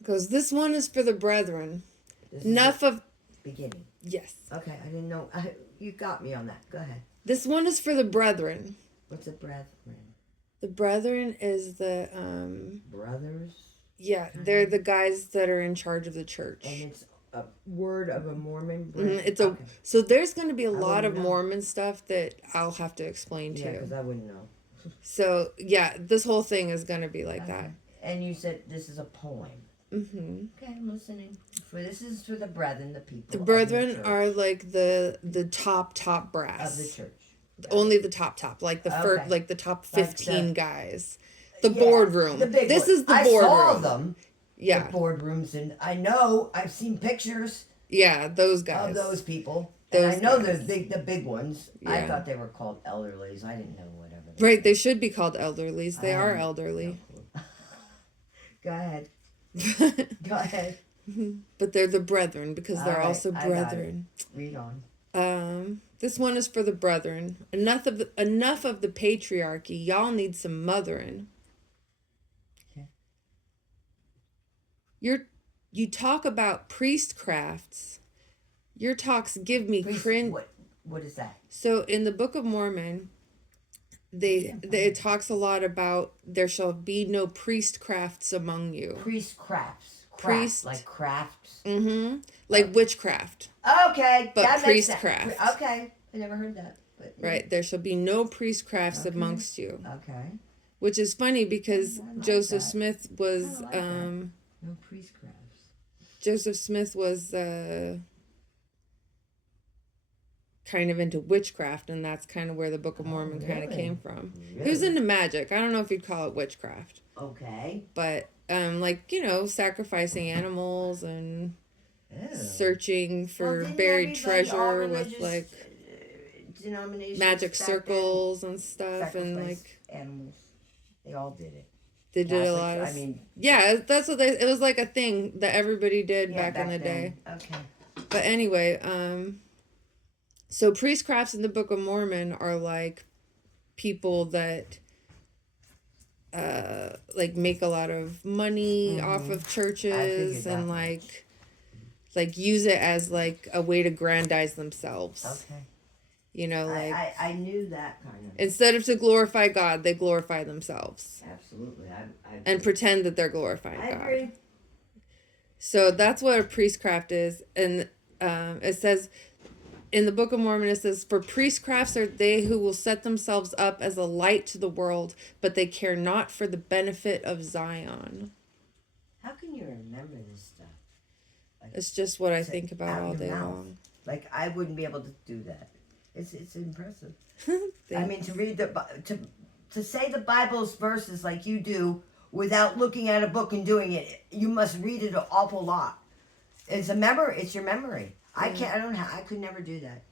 It goes, this one is for the brethren. This Enough of... beginning. Yes. Okay, I didn't know. You got me on that. Go ahead. This one is for the brethren. What's a brethren? The brethren is the... Brothers? Yeah, they're the guys that are in charge of the church. And it's a word of a Mormon? It's okay. So there's going to be a lot of Mormon stuff that I'll have to explain to you. Yeah, because I wouldn't know. So, yeah, this whole thing is going to be like that. And you said this is a poem. Mm-hmm. Okay, I'm listening. This is for the brethren, the people. The brethren are like the top brass of the church. Only the top, like the first, like the top 15 like guys. The boardroom. The big this one. is the boardroom. I saw them. Yeah. The boardrooms, and I know I've seen pictures. Yeah, those guys. Of those people. Those and I know guys. the big ones. Yeah. I thought they were called elderlies. I didn't know whatever. Right, they should be called elderlies. They are elderly. No. Go ahead. Go ahead. But they're the brethren because they're also brethren. Read on. This one is for the brethren. Enough of the patriarchy. Y'all need some mothering. Okay. You talk about priestcrafts. Your talks give me cringe. What is that? So in the Book of Mormon, it talks a lot about there shall be no priestcrafts among you. Priestcrafts. Priest, like crafts. Mm-hmm. Like witchcraft. Okay. But priestcraft. Okay. I never heard that. But, yeah. Right. There shall be no priestcrafts amongst you. Okay. Which is funny because Joseph Smith was no priestcrafts. Joseph Smith was kind of into witchcraft, and that's kind of where the Book of Mormon kind of came from. Really? He was into magic. I don't know if you'd call it witchcraft. Okay. But sacrificing animals and searching for buried treasure with magic circles and stuff, and like animals. They all did it. They did a lot of. Yeah, that's what it was like a thing that everybody did back in the day. Okay. But anyway, so priestcrafts in the Book of Mormon are like people that make a lot of money off of churches and like use it as like a way to aggrandize themselves. Okay. I knew that kind of. Instead of to glorify God, they glorify themselves. Absolutely. And pretend that they're glorifying God. I agree. So that's what a priestcraft is. And it says in the Book of Mormon, it says, for priestcrafts are they who will set themselves up as a light to the world, but they care not for the benefit of Zion. How can you remember this stuff? It's just what I think about all day long. Like, I wouldn't be able to do that. It's impressive. I mean, to read to say the Bible's verses like you do without looking at a book and doing it, you must read it an awful lot. It's your memory. I could never do that.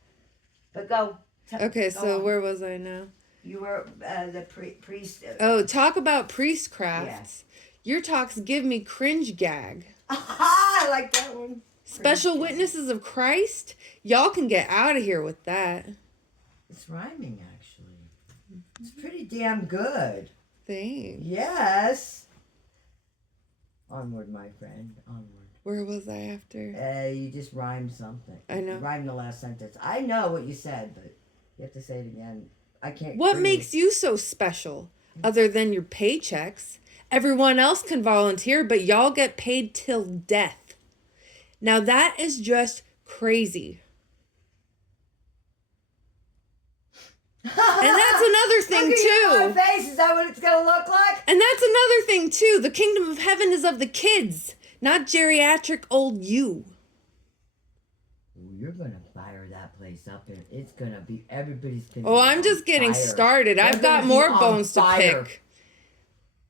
But go. Okay, so where was I now? You were the priest. Talk about priestcrafts. Yes. Your talks give me cringe gag. I like that one. Special witnesses of Christ? Y'all can get out of here with that. It's rhyming, actually. It's pretty damn good. Thanks. Yes. Onward, my friend. Onward. Where was I after? You just rhymed something. I know. You rhymed the last sentence. I know what you said, but you have to say it again. I can't. What makes you so special, other than your paychecks? Everyone else can volunteer, but y'all get paid till death. Now that is just crazy. And that's another thing too. My face, is that what it's gonna look like? And that's another thing too. The kingdom of heaven is of the kids, not geriatric old you. You're gonna fire that place up, and it's gonna be everybody's gonna. Oh, I'm just getting started. I've got more bones to pick.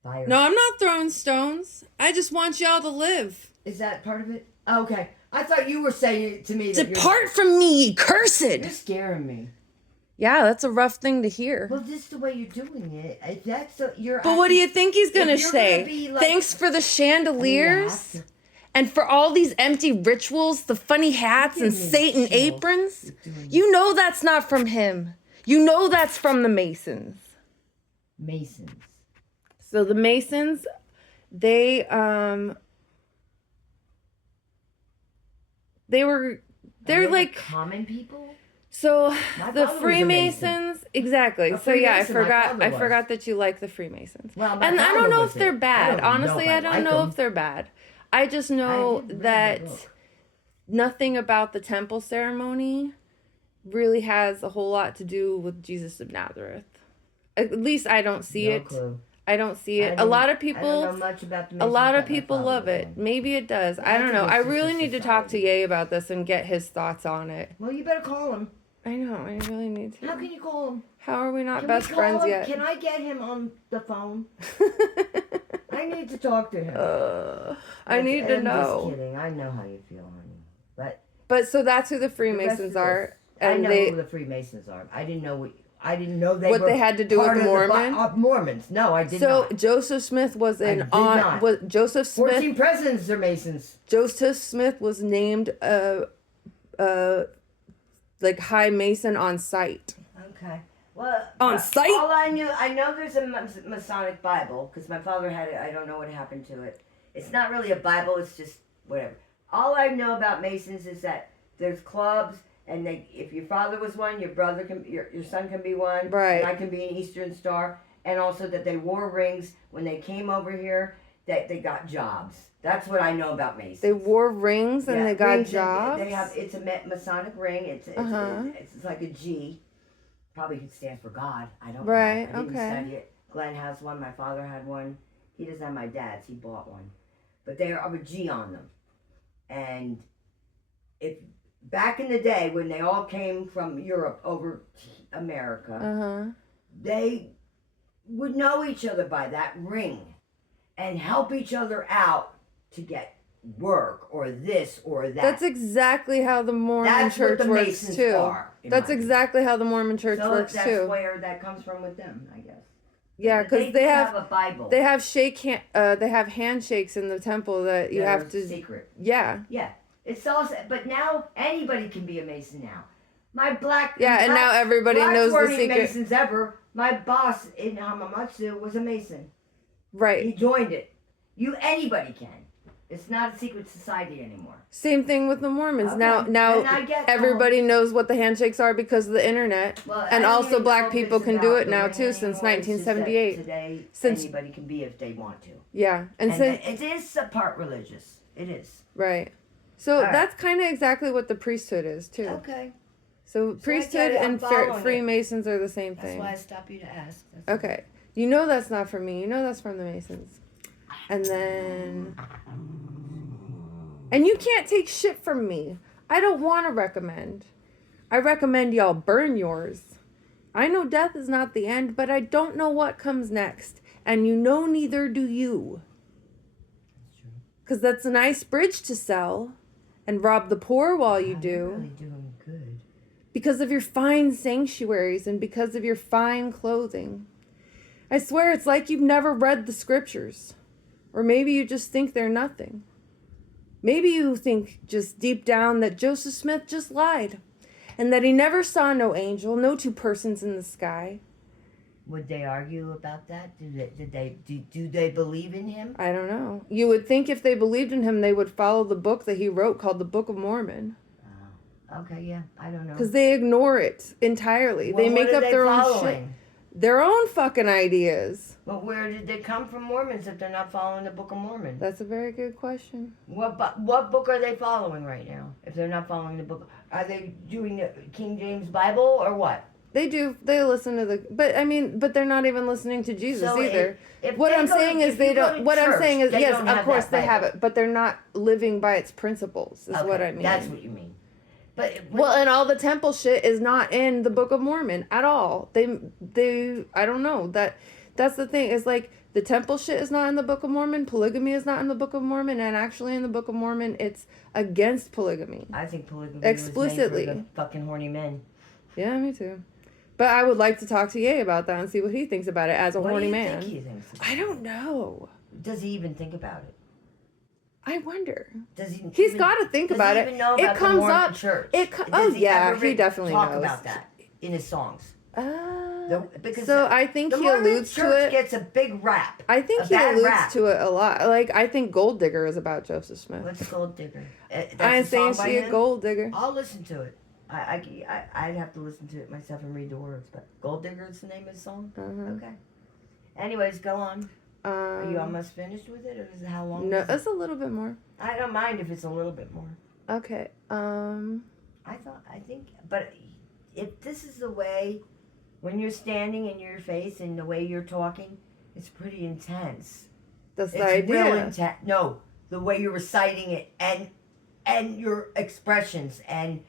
Fire. No, I'm not throwing stones. I just want y'all to live. Is that part of it? Okay. I thought you were saying to me that depart from me, cursed. You're scaring me. Yeah, that's a rough thing to hear. Well, this is the way you're doing it. But what do you think he's gonna say? Thanks for the chandeliers, and for all these empty rituals, the funny hats and Satan aprons. You know that's not from him. You know that's from the Masons. Masons. So the Masons, they They're like common people. so My the father was a Freemasons, exactly. So yeah, I Freemason, my forgot that you like the Freemasons. Well, my And I father don't know was if they're it. bad. I don't Honestly, know if I I don't like know them. if they're bad. I just know did read that the book. nothing about the temple ceremony really has a whole lot to do with Jesus of Nazareth. At least I don't see No it. clue. I don't see it. I A lot of don't know people, much about the a Masons lot of that my people father love was it. in. Maybe it does. Yeah, I I don't think know. it's I just really a need to talk to society. Ye about this and get his thoughts on it. Well, you better call him. I know. I really need to. How can you call him? How are we not Can best we call friends him? yet? Can I get him on the phone? I need to talk to him. I need to I'm know. just kidding. I know how you feel, honey. But so that's who the The Freemasons rest of are, this- and I know they who the Freemasons are. I didn't know they what were they had to do part with of Mormon. Mormons. No, I did So not. Joseph Smith was I in did on not. was Joseph Smith. 14 presidents are Masons. Joseph Smith was named like High Mason on site. Okay. Well, On site? all I know there's a Masonic Bible because my father had it. I don't know what happened to it. It's not really a Bible. It's just whatever. All I know about Masons is that there's clubs, and if your father was one, your brother your son can be one. Right. And I can be an Eastern Star, and also that they wore rings when they came over here. That they got jobs. That's what I know about Masons. They wore rings and they got rings, jobs. They have it's a Masonic ring. It's like a G. Probably could stand for God. I don't know. I didn't study it. Glenn has one. My father had one. He doesn't have my dad's. He bought one. But they have a G on them. And if back in the day when they all came from Europe over to America, they would know each other by that ring and help each other out to get work or this or that. That's exactly how the Mormon church works too. That's exactly how the Mormon church works too. That's where that comes from with them, I guess. Yeah, because they have a Bible. They have they have handshakes in the temple that you have to secret. Yeah. Yeah, it's also. But now anybody can be a Mason now. And now everybody knows the secret. Masons ever. My boss in Hamamatsu was a Mason. Right. He joined it. Anybody can. It's not a secret society anymore. Same thing with the Mormons. Okay. Now everybody knows what the handshakes are because of the internet. Well, and also black people can do it now too since 1978. Today, anybody can be if they want to. Yeah. And it is a part religious. It is. Right. So that's kind of exactly what the priesthood is too. Okay. So priesthood and Freemasons are the same thing. That's why I stopped you to ask. Okay. You know that's not from me. You know that's from the Masons. And then... And you can't take shit from me. I don't want to recommend. I recommend y'all burn yours. I know death is not the end, but I don't know what comes next. And you know neither do you. That's true. Because that's a nice bridge to sell. And rob the poor while you do. You're really doing good. Because of your fine sanctuaries and because of your fine clothing. I swear it's like you've never read the scriptures. Or maybe you just think they're nothing. Maybe you think just deep down that Joseph Smith just lied. And that he never saw no angel, no two persons in the sky. Would they argue about that? Do they believe in him? I don't know. You would think if they believed in him, they would follow the book that he wrote called the Book of Mormon. Okay, yeah, I don't know. Because they ignore it entirely. Well, they make up their following? own shit. Their own fucking ideas. But where did they come from, Mormons, if they're not following the Book of Mormon? That's a very good question. What book are they following right now? If they're not following the book, are they doing the King James Bible or what? They do. They listen to the, but they're not even listening to Jesus either. What I'm saying is yes, of course they have it, but they're not living by its principles. Is what I mean. That's what you mean. But and all the temple shit is not in the Book of Mormon at all. They I don't know that's the thing. Is like the temple shit is not in the Book of Mormon. Polygamy is not in the Book of Mormon, and actually in the Book of Mormon it's against polygamy. I think polygamy explicitly was made for the fucking horny men. Yeah, me too. But I would like to talk to Ye about that and see what he thinks about it as a horny man. What do you think he thinks about I don't know. Does he even think about it? I wonder. Does he? He's got to think about it. Does he even know about it comes the Mormon up. Church? He definitely talk knows about that in his songs? Because So I think the he Mormon alludes to church it. gets a big rap. I think a he bad alludes rap. to it a lot. Like, I think Gold Digger is about Joseph Smith. What's Gold Digger? That's I a ain't saying song by she a him? gold digger. I'll listen to it. I'd have to listen to it myself and read the words, but Gold Digger is the name of the song? Uh-huh. Okay. Anyways, go on. Are you Um, almost finished with it, or is it how long? no, is it? it's a little bit more. I don't mind if it's a little bit more. Okay. I think, but if this is the way, when you're standing in your face and the way you're talking, it's pretty intense. That's the It's idea. real intense. No, the way you're reciting it and your expressions and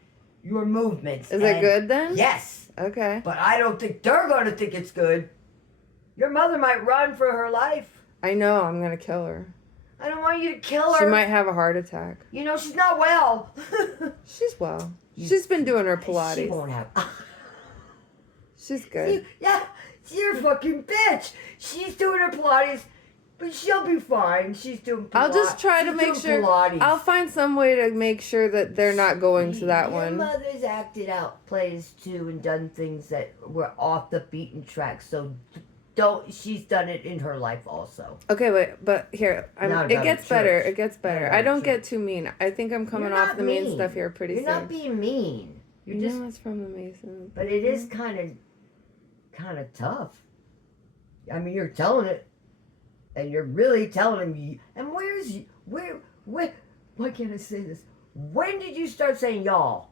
your movements. Is it good then? Yes, Okay. but I don't think they're going to think it's good. Your mother might run for her life. I know I'm gonna kill her. I don't want you to kill her. She might have a heart attack. You know, she's not well. She's well. She's been doing her Pilates. She won't have. She's good. Yeah, you're a fucking bitch. She's doing her Pilates, but she'll be fine. She's doing Pilates. I'll just try to She's make doing sure. Pilates. I'll find some way to make sure that they're not going to that Your one. mother's acted out plays too and done things that were off the beaten track. So don't. She's done it in her life also. Okay, wait, but here, Not it about gets church. better. It gets better. Not I about don't get church. too mean. I think I'm coming You're off not the mean mean. stuff here pretty You're soon. not being mean. You're You just. know it's from the Masons. But it is kind of tough. I mean, you're telling it, and you're really telling him. And where? Why can't I say this? When did you start saying y'all?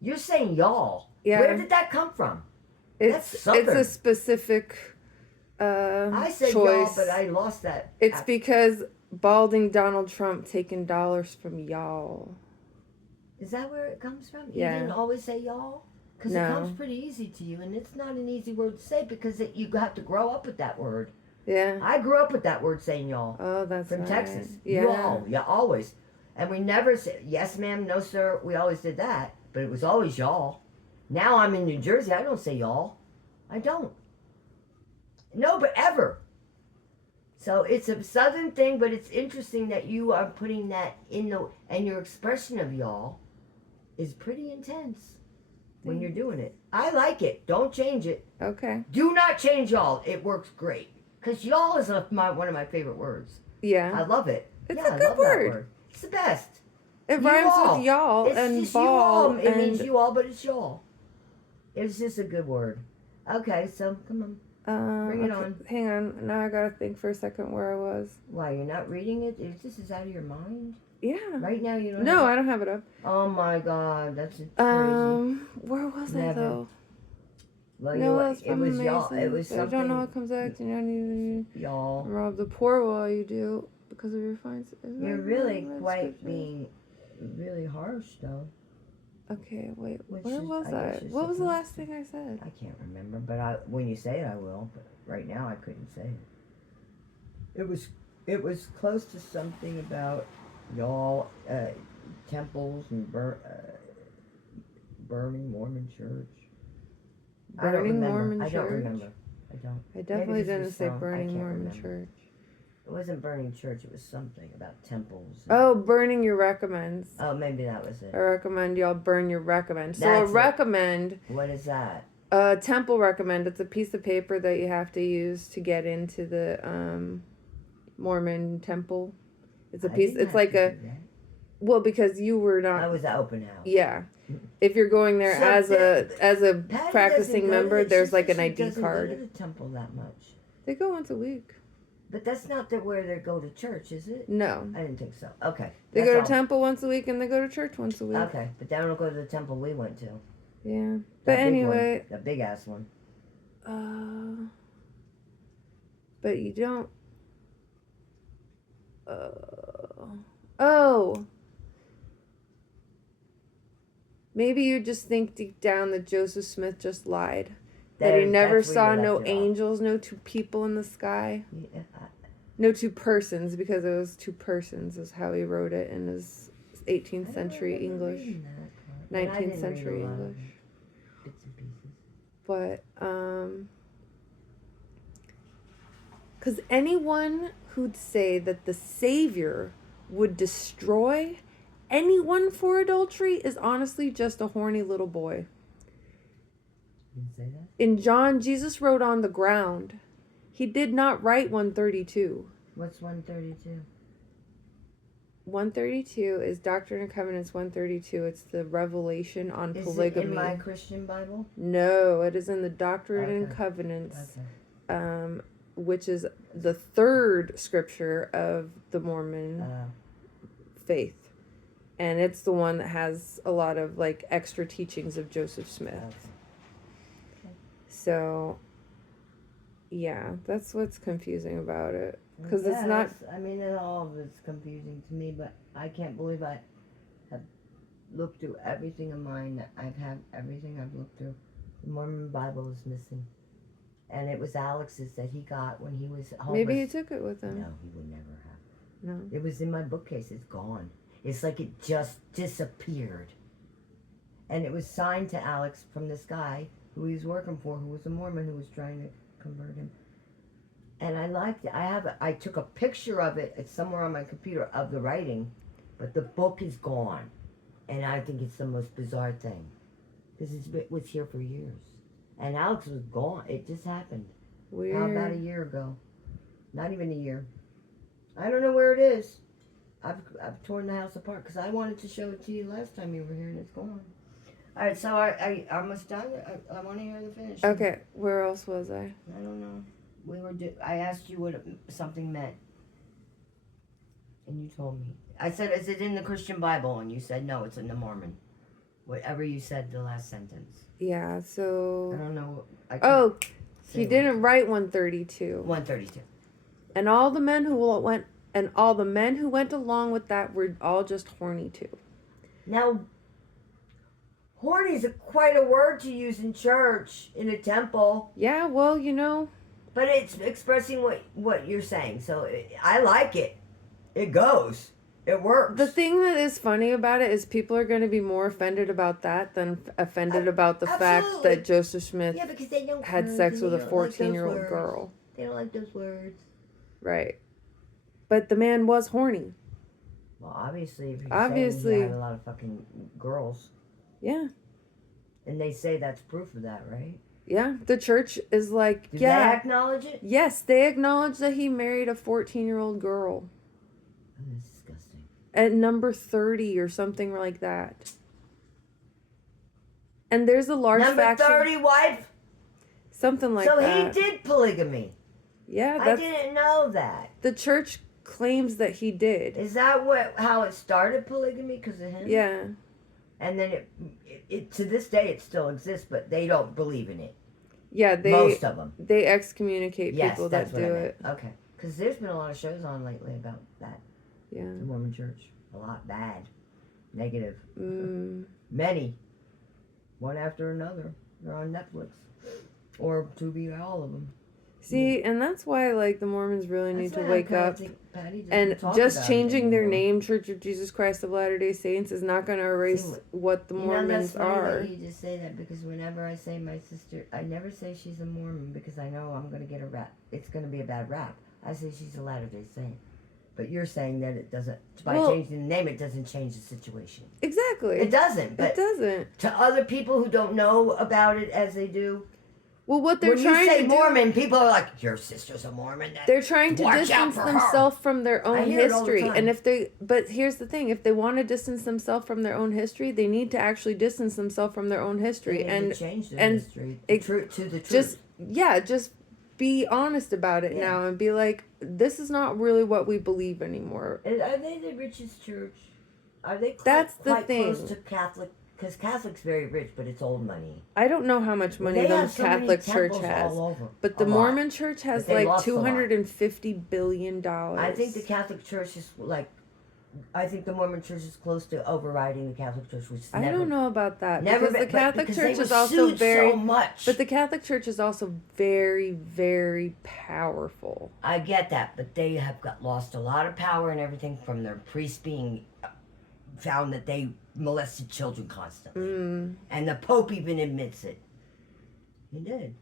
You're saying y'all. Yeah. Where did that come from? It's That's Southern. a specific I said choice. y'all, but I lost that. It's because balding Donald Trump taking dollars from y'all. Is that where it comes from? Yeah. You didn't always say y'all? Because No. it comes pretty easy to you, and it's not an easy word to say because you have to grow up with that word. Yeah. I grew up with that word saying y'all. Oh, that's From right. Texas. Yeah. Y'all. Yeah, always. And we never said, yes, ma'am, no, sir. We always did that. But it was always y'all. Now I'm in New Jersey. I don't say y'all. I don't. No, but ever. So it's a southern thing, but it's interesting that you are putting that in the, and your expression of y'all is pretty intense when you're doing it. I like it. Don't change it. Okay. Do not change y'all. It works great. Because y'all is one of my favorite words. I Yeah. love it. It's Yeah, a I good love word. that word. It's the best. It You rhymes all. with y'all It's and just ball. you all. It and means you all, but it's y'all. It's just a good word. Okay, so come on. Bring it okay, on. Hang on. Now I gotta think for a second where I was. Why, you're not reading it? This is out of your mind? Yeah. Right now you don't No, have I don't have it up. Oh my god, that's crazy. Where was I Never. though? Well, No, it's it from was the y'all. It Masons. was I something. don't know what comes back. You know, Y'all. rob the poor while you do because of your fines. You're really quite being really harsh, though. Okay, wait. Which Where is- was I I? guess you're What was the supposed last thing I said? I can't remember, but when you say it, I will. But right now, I couldn't say it. It was close to something about y'all temples and burning Mormon church. I don't Burning remember. Mormon I don't church? remember. I don't. I definitely this didn't was say song. I burning can't Mormon remember. church. It wasn't burning church. It was something about temples. Oh, burning your recommends. Oh, maybe that was it. I recommend y'all burn your recommend. So That's a it. recommend, What is that? a temple recommend. It's a piece of paper that you have to use to get into the Mormon temple. It's a I piece. didn't It's have like to a do that. well because you were I not. was at open house. Yeah, if you're going there So as a Patty doesn't practicing go to member, the- there's she like said an she ID doesn't card. Go to the temple that much, They go once a week. but that's not where they go to church, is it? No, I didn't think so. Okay, they that's go to all. temple once a week and they go to church once a week. Okay, but they don't go to the temple we went to. Yeah, That but big anyway, one, the big ass one. But you don't. Oh. Maybe you just think deep down that Joseph Smith just lied. That he never That's where saw you no left it off. angels, no two people in the sky. Yeah, No two persons, because it was two persons, is how he wrote it in his 18th century English. 19th century English. Bits and pieces. But, because anyone who'd say that the Savior would destroy anyone for adultery is honestly just a horny little boy. Didn't say that. In John, Jesus wrote on the ground. He did not write 132. What's 132? 132 is Doctrine and Covenants 132. It's the revelation on Is polygamy. it in my Christian Bible? No, it is in the Doctrine and Okay. Covenants, Okay. which is the third scripture of the Mormon faith. And it's the one that has a lot of like extra teachings of Joseph Smith. Okay. So, yeah, that's what's confusing about it. Because it's not. I mean, all of it's confusing to me, but I can't believe I have looked through everything of mine. I've had everything I've looked through. The Mormon Bible is missing. And it was Alex's that he got when he was homeless. Maybe he took it with him. No, he would never have. No. It was in my bookcase. It's gone. It's like it just disappeared. And it was signed to Alex from this guy who he was working for, who was a Mormon who was trying to convert him. And I liked it. I took a picture of it. It's somewhere on my computer of the writing, but the book is gone. And I think it's the most bizarre thing. Because it was here for years. And Alex was gone. It just happened. Weird. How about a year ago? Not even a year. I don't know where it is. I've torn the house apart because I wanted to show it to you last time you were here and it's gone. All right, so I almost done. I want to hear the finish. Okay, where else was I? I don't know. I asked you what something meant, and you told me. I said, "Is it in the Christian Bible?" And you said, "No, it's in the Mormon." Whatever you said, the last sentence. Yeah, I so. don't know. Oh, he didn't write 132. 132. And all the men who went along with that were all just horny too. Now, horny is quite a word to use in church, in a temple. Yeah, well, you know. But it's expressing what you're saying. So I like it. It goes. It works. The thing that is funny about it is people are going to be more offended about that than offended about the fact absolutely. that Joseph Smith Because they don't had curse sex and with they a don't like those 14-year-old words. girl. They don't like those words. Right. But the man was horny. Well, obviously, if you're Obviously. saying he had a lot of fucking girls. Yeah. And they say that's proof of that, right? Yeah. The church is like, Do yeah. they acknowledge it? Yes, they acknowledge that he married a 14-year-old girl. Oh, that's disgusting. At number 30 or something like that. And there's a large Number faction. 30 wife? Something like so that. he did polygamy. Yeah, I that's, didn't know that. the church claims that he did. Is that how it started, polygamy? Because of him? Yeah. And then it to this day it still exists, but they don't believe in it. Yeah, Most of them. they excommunicate Yes, people that's that what do I meant. it. Okay. Because there's been a lot of shows on lately about that. Yeah. The Mormon Church. A lot bad. Negative. Mm. Many. One after another. They're on Netflix. Or Tubi, all of them. See, and that's why like the Mormons really need That's to why I wake kinda up. think Patty doesn't And talk just about it changing their anymore. name, Church of Jesus Christ of Latter-day Saints, is not going to erase what the Mormons that's funny are. that you just say that because whenever I say my sister, I never say she's a Mormon because I know I'm going to get a rap. It's going to be a bad rap. I say she's a Latter-day Saint. But you're saying that it doesn't, by changing the name, it doesn't change the situation. Exactly. It doesn't. But It doesn't. to other people who don't know about it as they do, Well, what they're when you trying say to Mormon, people are like, your sister's a Mormon. they're trying to Watch out distance for her. themselves from their own hear it all the history. time. And but here's the thing, if they want to distance themselves from their own history, they need to actually distance themselves from their own history They need and to change their and history it- to the truth. just be honest about it Yeah. now and be like, this is not really what we believe anymore. Are they the richest church? Are they That's the quite thing. close to Catholic? Because Catholic's very rich, but it's old money. I don't know how much money They the have so many Catholic Church temples has. all over. But the A lot. Mormon Church has But they like lost a lot. $250 billion. I think the Catholic Church is like, I think the Mormon Church is close to overriding the Catholic Church, which is I never, don't know about that. never because the been- but Catholic because Church they is were also sued very so much. But the Catholic Church is also very, very powerful. I get that, but they have lost a lot of power and everything from their priests being found that they molested children constantly. And the Pope even admits it. He did.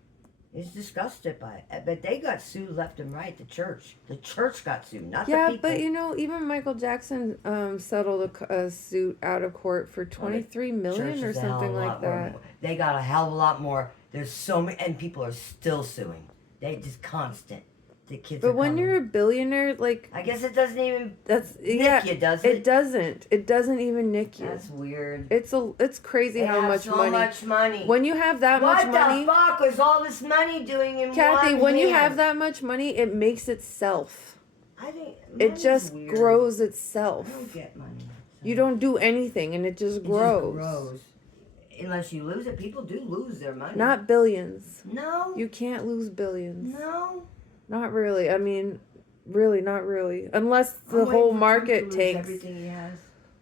He's disgusted by it. But they got sued left and right, the church. The church got sued, not the Yeah, people. but you know, even Michael Jackson settled a suit out of court for $23 million or Church is a hell something of a like lot that. more. They got a hell of a lot more There's so many, and people are still suing. They just constant. The kids. But when you're a billionaire, like, I guess it doesn't even that's nick you, does it? It doesn't. It doesn't even nick you. That's weird. It's crazy They how have much so money. much money. When you have that much money, what the fuck is all this money doing in Kathy? one When you hand? have that much money, it makes itself. I think It just weird. grows I itself. don't get money. So. You don't do anything, and it just grows. Just grows. Unless you lose it, people do lose their money. Not billions. No. You can't lose billions. No. Not really. I mean, really, not really. Unless the whole market tanks. Everything he has.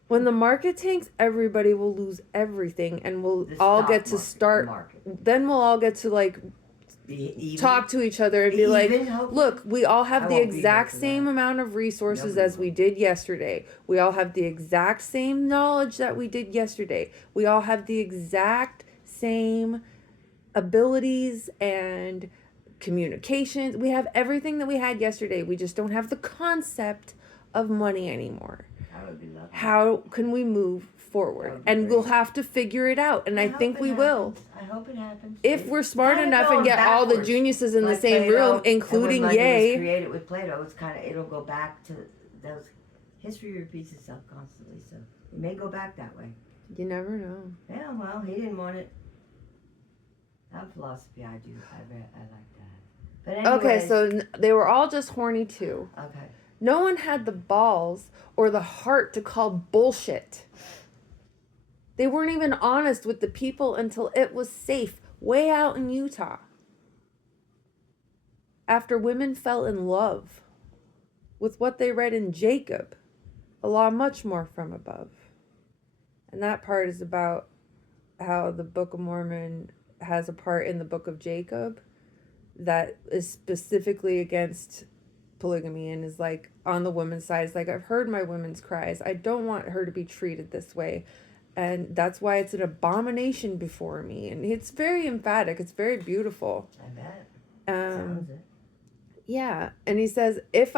When the market tanks, everybody will lose everything, and we'll all get to start. Then we'll all get to like talk to each other and be like, look, we all have the exact same amount of resources as we did yesterday. We all have the exact same knowledge that we did yesterday. We all have the exact same abilities and communications. We have everything that we had yesterday. We just don't have the concept of money anymore. How can we move forward? And we'll have to figure it out. And I think we will. I hope it happens. If we're smart enough and get all the geniuses in the same room, including Ye. Created with Plato, it's kind of, it'll go back to those. History repeats itself constantly, so it may go back that way. You never know. Yeah, well, he didn't want it. That philosophy I do. I like that. But anyways, okay, so they were all just horny too. Okay. No one had the balls or the heart to call bullshit. They weren't even honest with the people until it was safe, way out in Utah. After women fell in love with what they read in Jacob, a law much more from above. And that part is about how the Book of Mormon has a part in the Book of Jacob that is specifically against polygamy and is like on the woman's side. It's like, I've heard my women's cries. I don't want her to be treated this way. And that's why it's an abomination before me. And it's very emphatic. It's very beautiful. I bet. Sounds it. Yeah. And he says, if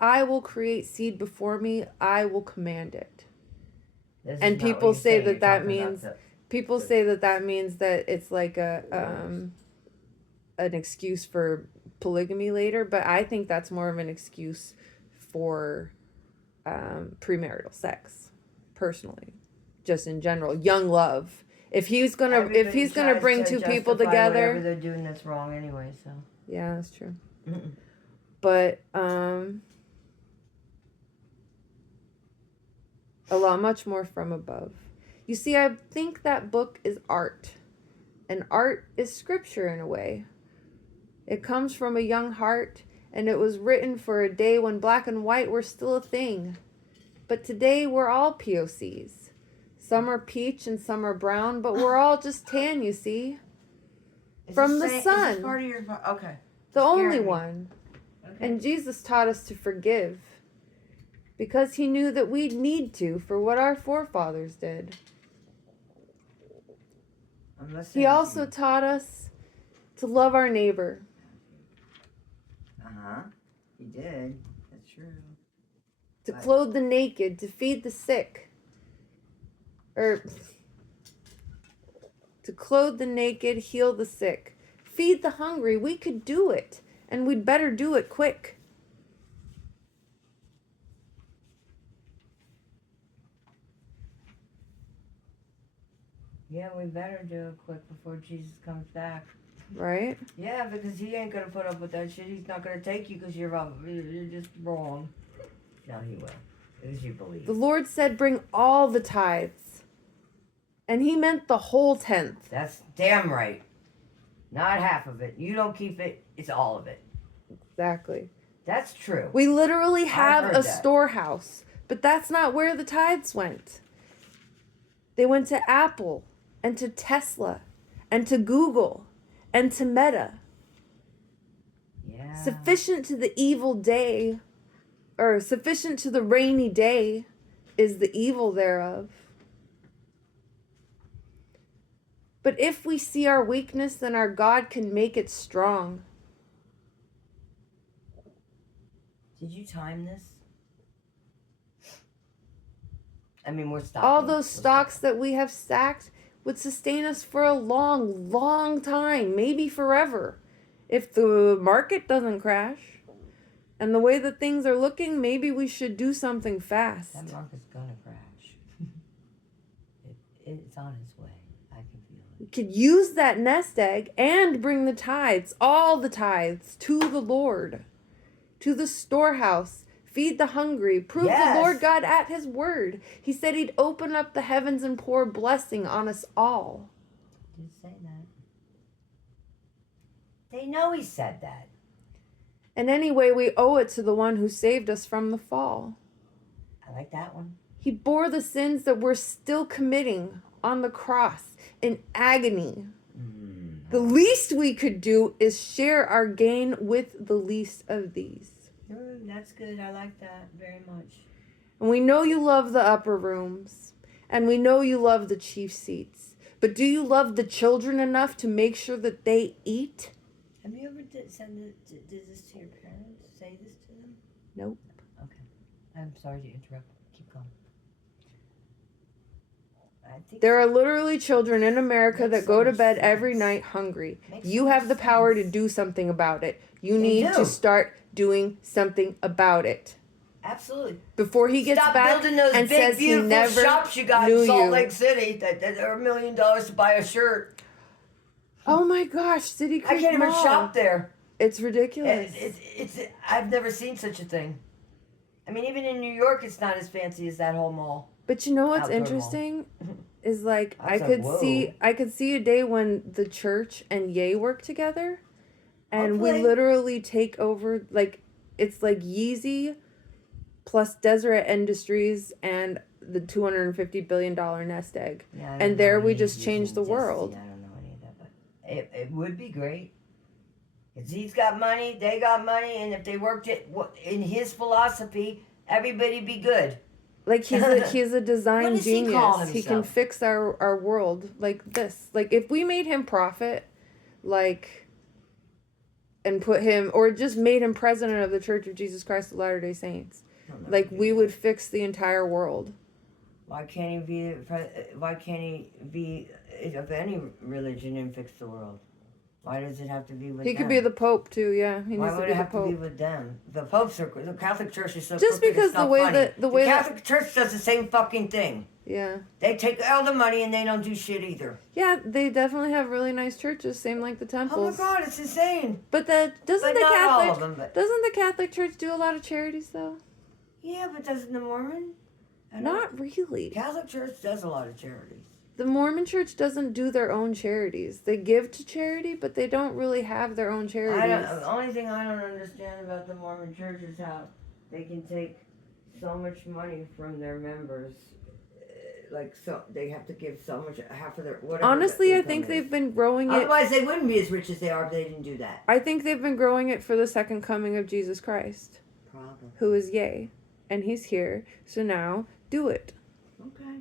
I will create seed before me, I will command it. And people say that means people say that means that it's like a an excuse for polygamy later, but I think that's more of an excuse for premarital sex, personally. Just in general, young love. If he's gonna bring two people together, whatever they're doing that's wrong anyway. So yeah, that's true. But a lot much more from above. You see, I think that book is art, and art is scripture in a way. It comes from a young heart, and it was written for a day when black and white were still a thing. But today we're all POCs. Some are peach and some are brown, but we're all just tan, you see. From the sun. Is this part of your, okay. The only one. Okay. And Jesus taught us to forgive because he knew that we'd need to for what our forefathers did. He also taught us to love our neighbor. Uh-huh. He did. That's true. To clothe the naked, to feed the sick. Or to clothe the naked, heal the sick, feed the hungry. We could do it, and we'd better do it quick. Yeah, we better do it quick before Jesus comes back. Right? Yeah, because he ain't gonna put up with that shit. He's not gonna take you because you're just wrong. No, he will. As you believe. The Lord said, bring all the tithes. And he meant the whole 10th. That's damn right. Not half of it. You don't keep it, it's all of it. Exactly. That's true. We literally have a storehouse, but that's not where the tithes went. They went to Apple and to Tesla and to Google and to Meta. Yeah. Sufficient to the evil day, or sufficient to the rainy day, is the evil thereof. But if we see our weakness, then our God can make it strong. Did you time this? I mean, we're stopping. All those stocks that we have stacked, would sustain us for a long, long time, maybe forever, if the market doesn't crash. And the way that things are looking, maybe we should do something fast. That market's gonna crash. It's on its way. I can feel it. We could use that nest egg and bring the tithes, all the tithes, to the Lord, to the storehouse. Feed the hungry. Prove Yes. the Lord God at his word. He said he'd open up the heavens and pour blessing on us all. Did it say that? They know he said that. And anyway, we owe it to the one who saved us from the fall. I like that one. He bore the sins that we're still committing on the cross in agony. The least we could do is share our gain with the least of these. That's good. I like that very much. And we know you love the upper rooms. And we know you love the chief seats. But do you love the children enough to make sure that they eat? Have you ever did this to your parents? Say this to them? Nope. Okay. I'm sorry to interrupt. Keep going. I think There are literally children in America Makes that go so to much bed sense. every night hungry. Makes You so have much the power to sense. do something about it. You They need do. to start doing something about it. absolutely. Before he gets Stop back building those and big, says he beautiful never shops you got knew in Salt you. Lake City that are $1 million to buy a shirt. Oh my gosh, City Creek I can't even Mall. shop there. It's ridiculous. It's I've never seen such a thing. I mean, even in New York, it's not as fancy as that whole mall. But you know what's Outdoor mall. interesting is like I was like, I could see a day when the church and Ye work together, and we Hopefully. literally take over. Like it's like Yeezy plus Deseret Industries and the $250 billion nest egg. Yeah, I don't And know there any we of just these changed the things. world. I don't know any of that, but it would be great. If he's got money, they got money, and if they worked it in his philosophy, everybody'd be good. Like he's a design What does he call genius. He can himself? fix our world like this. Like if we made him prophet, like, and put him or just made him president of the Church of Jesus Christ of Latter-day Saints, He'll never like do we that. would fix the entire world. Why can't he be? Why can't he be of any religion and fix the world? Why does it have to be with He them? could be the Pope too. Yeah, he Why needs to would be it the have to be Pope. with them? The Pope's are the Catholic Church is so Just crooked, because it's not the way funny. that- the way that- Catholic Church does the same fucking thing. Yeah, They take all the money and they don't do shit either. yeah. They definitely have really nice churches, same like the Oh my temples. God, it's insane. But doesn't But the not all Catholic of them, but doesn't the Catholic Church do a lot of charities though? yeah, but doesn't the Mormon? I don't- Not really. Catholic Church does a lot of charities. The Mormon Church doesn't do their own charities. They give to charity, but they don't really have their own charities. The only thing I don't understand about the Mormon Church is how they can take so much money from their members. Like so, they have to give so much, half of their whatever. Honestly, the I income think is. they've been growing it. Otherwise, they wouldn't be as rich as they are if they didn't do that. I think they've been growing it for the second coming of Jesus Christ, Probably. who is Yea, and he's here. So now do it. Okay.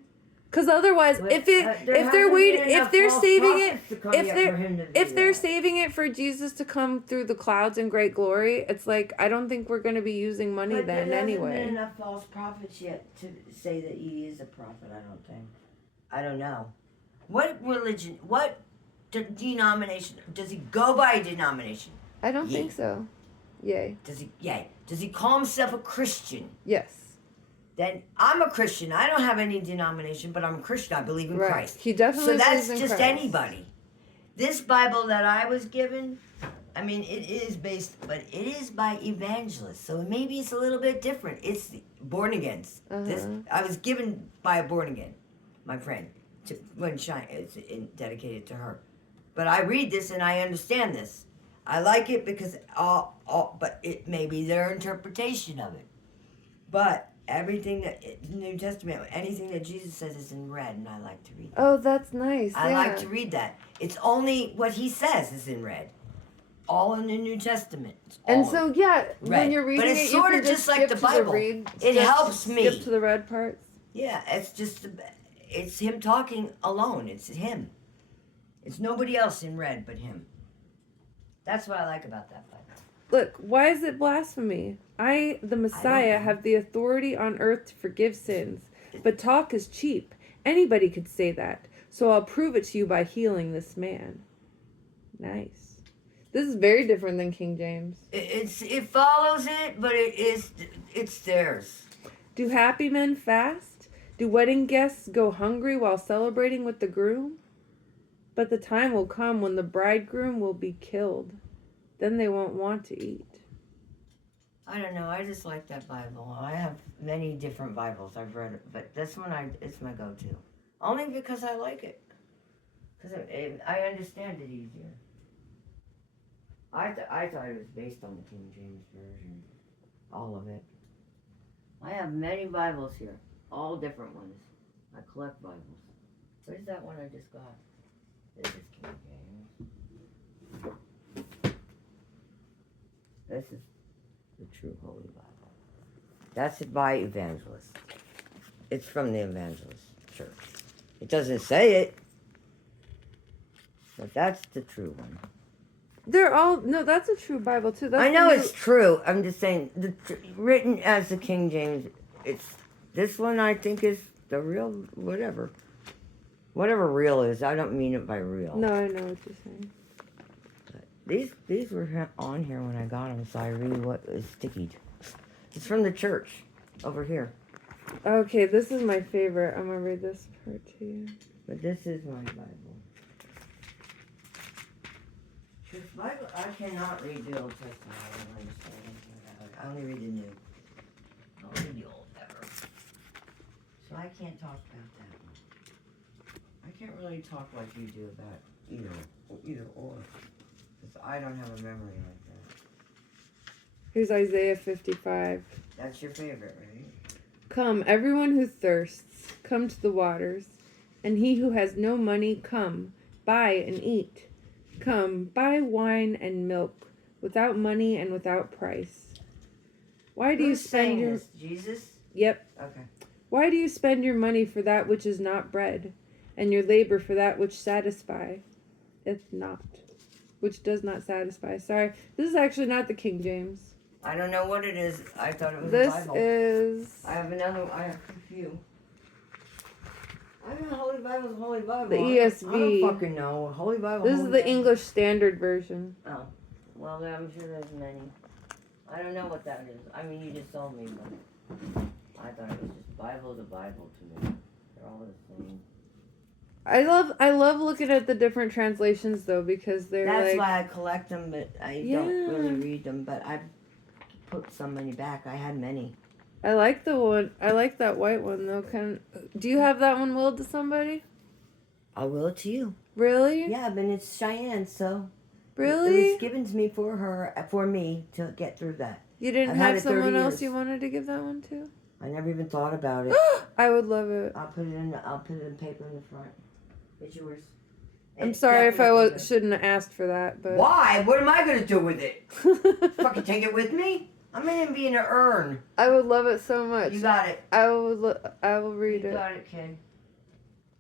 Because otherwise, But, if there they're hasn't been waiting, if enough they're false saving it, prophets to come if yet they're for him to do if they're that. saving it for Jesus to come through the clouds in great glory, it's like I don't think we're going to be using money But then there hasn't anyway. been enough false prophets yet to say that he is a prophet. I don't think. I don't know. What religion? What denomination does he go by? A denomination? I don't Yeah. think so. Yay. Does he? Yeah. Does he call himself a Christian? Yes. Then I'm a Christian. I don't have any denomination, but I'm a Christian. I believe in Right. Christ. He definitely So that's believes in just Christ. anybody. This Bible that I was given, I mean, it is based, but it is by evangelists. So maybe it's a little bit different. It's the born agains. This I was given by a born again, my friend, to when Shine. It's dedicated to her. But I read this and I understand this. I like it because but it may be their interpretation of it. But everything that New Testament, anything that Jesus says is in red, and I like to read that. Oh, that's nice. I yeah. like to read that. It's only what he says is in red. All in the New Testament. It's And all so yeah, red. when you're reading But it's it, you sorta can just like skip the to Bible. It just helps me. Skip to the red parts. Yeah, it's just it's him talking alone. It's him. It's nobody else in red but him. That's what I like about that Bible. Look, why is it blasphemy? I, the Messiah, know. have the authority on earth to forgive sins, but talk is cheap. Anybody could say that. So I'll prove it to you by healing this man. Nice. This is very different than King James. It follows it, but it's theirs. Do happy men fast? Do wedding guests go hungry while celebrating with the groom? But the time will come when the bridegroom will be killed. Then they won't want to eat. I don't know. I just like that Bible. I have many different Bibles I've read, but this one it's my go-to. Only because I like it. Because I understand it easier. I thought it was based on the King James Version. All of it. I have many Bibles here. All different ones. I collect Bibles. Where's that one I just got? This is King James. This is the True Holy Bible. That's by Evangelist. It's from the Evangelist Church. It doesn't say it, but that's the true one. They're all no. That's a true Bible too. That's I know it's true. I'm just saying, written as the King James. It's this one. I think is the real whatever real is. I don't mean it by real. No, I know what you're saying. These were on here when I got them, so I read what is stickied. It's from the church over here. Okay, this is my favorite. I'm gonna read this part to you. But this is my Bible. This Bible, I cannot read the Old Testament. I don't understand anything about it. I only read the New. I don't read the Old ever. So I can't talk about that one. I can't really talk like you do about either or. Because I don't have a memory like that. Here's Isaiah 55. That's your favorite, right? Come, everyone who thirsts, come to the waters. And he who has no money, come, buy and eat. Come, buy wine and milk, without money and without price. Why do you spend your... this? Jesus? Yep. Okay. Why do you spend your money for that which is not bread, and your labor for that which satisfieth not? Which does not satisfy. Sorry, this is actually not the King James. I don't know what it is. I thought it was This a Bible. is... I have another. I have a few. I don't know. Holy Bible's Holy Bible. The I ESV. don't fucking know. Holy Bible. This Holy is the Bible. English Standard Version. Oh. Well, then I'm sure there's many. I don't know what that is. I mean, you just told me, but I thought it was just Bible to Bible to me. They're all the same. I love looking at the different translations though, because they're That's like... why I collect them, but I don't really read them. But I put so many back. I had many. I like the one. I like that white one though. Do you have that one willed to somebody? I'll will it to you. Really? Yeah, but it's Cheyenne, so Really? it was given to me for me to get through that. You didn't I've had have it 30 someone else years. you wanted to give that one to? I never even thought about it. I would love it. I'll put it in paper in the front. It's yours. I'm It's sorry if I definitely shouldn't have asked for that, but... Why? What am I gonna do with it? Fucking take it with me? I'm gonna be in an urn. I would love it so much. You got it. I will read You it. got it, kid.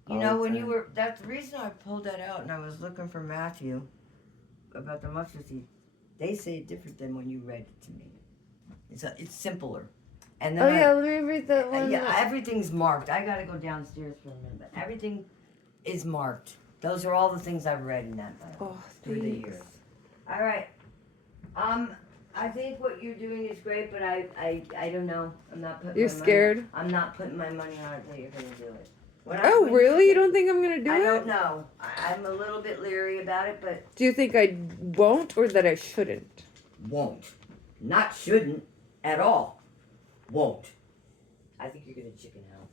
You All know, the when you time. were, that's the reason I pulled that out and I was looking for Matthew about the mustard seed. They say it different than when you read it to me. It's simpler. And then Oh yeah, let me read that one. yeah, everything's marked. I gotta go downstairs for a minute, but everything is marked. Those are all the things I've read in that Bible Oh, through the thanks. years. All right. I think what you're doing is great, but I don't know. I'm not putting. You're my money- scared? I'm not putting my money on it that you're gonna do it. Oh, really? You don't think I'm going to do I it? don't know. I'm a little bit leery about it, but Do you think I won't or that I shouldn't? won't. Not shouldn't at all. Won't. I think you're gonna chicken out.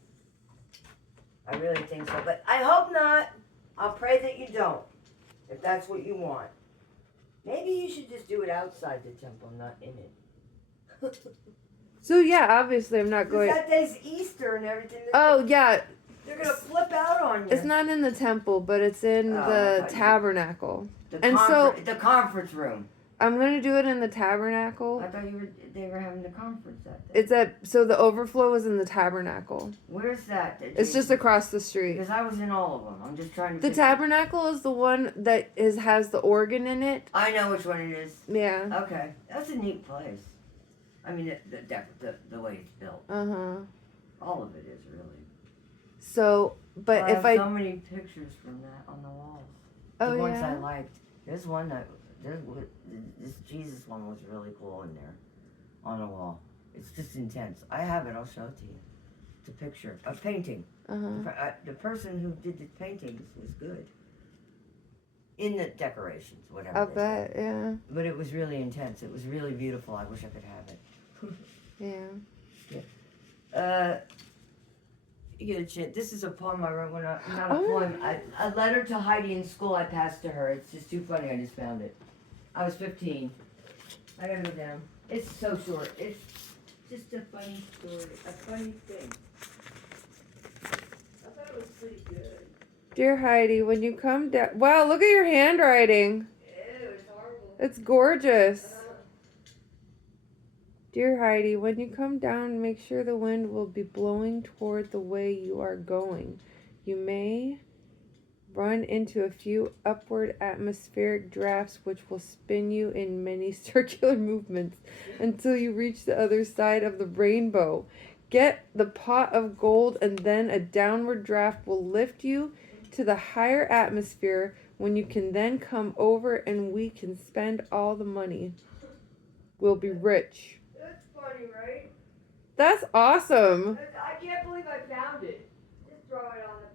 I really think so, but I hope not. I'll pray that you don't, if that's what you want. Maybe you should just do it outside the temple, not in it. So yeah, obviously I'm not 'Cause going... that day's Easter and everything. Oh yeah, They're gonna flip out on you. it's not in the temple, but it's in Oh, I the thought you- tabernacle. The and so- the conference room. I'm going to do it in the tabernacle. I thought they were having the conference that day. It's so the overflow is in the tabernacle. Where's that? It's just across the street. Because I was in all of them. I'm just trying to. The tabernacle is the one that has the organ in it. I know which one it is. Yeah. Okay, that's a neat place. I mean, the way it's built. Uh-huh. All of it is really. So, But I if have I so many pictures from that on the walls. oh The ones yeah, I liked. There's one that this Jesus one was really cool in there on the wall. It's just intense. I have it. I'll show it to you. It's a picture, a painting. The person who did the paintings was good in the decorations, whatever. I they bet, said. yeah, But it was really intense. It was really beautiful. I wish I could have it. yeah. You get a chance. This is a poem I wrote when not a Oh. poem. A letter to Heidi in school I passed to her. It's just too funny. I just found it. I was 15. I gotta go down. It's so short. It's just a funny story. A funny thing. I thought it was pretty good. Dear Heidi, when you come down, wow, look at your handwriting. Ew, it's horrible. It's gorgeous. Dear Heidi, when you come down, make sure the wind will be blowing toward the way you are going. You may run into a few upward atmospheric drafts which will spin you in many circular movements until you reach the other side of the rainbow. Get the pot of gold, and then a downward draft will lift you to the higher atmosphere, when you can then come over and we can spend all the money. We'll be rich. That's funny, right? That's awesome. I can't believe I found it. Just throw it on the